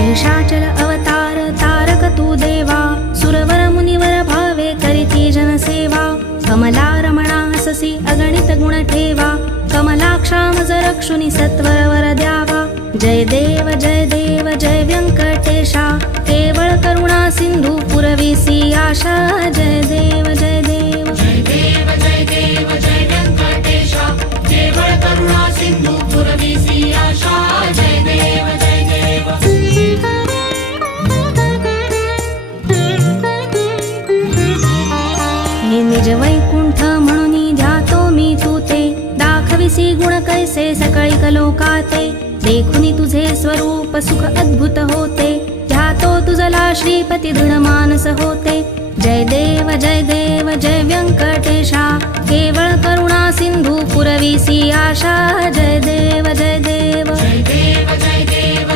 शेषाचल अवतार तारक तू देवा सुरवर मुनिवर भावे करीती जनसेवा कमला रमणा ससी अगणित गुण ठेवा कमलाक्षा मज रक्षुनी सत्वर वर द्यावा जय देव जय व्यंकटेशा केवळ करुणा सिंधू पुरविसी आशा जय देव जय देव जय देव जय व्यंकटेशा केवळ करुणा सिंधू पुरविसी आशा जय देव जय देव हे निज वैकुंठ म्हणून ध्यातो मी तू ते दाखविसी गुण कैसे सकळी कलोकाते देखुनी तुझे स्वरूप सुख अद्भुत होते ध्यातो तुझला श्रीपती दृढ मानस होते जय देव जय व्यंकटेशा केवळ करुणा सिंधू पुरविसी आशा जय देव जय देव जय देव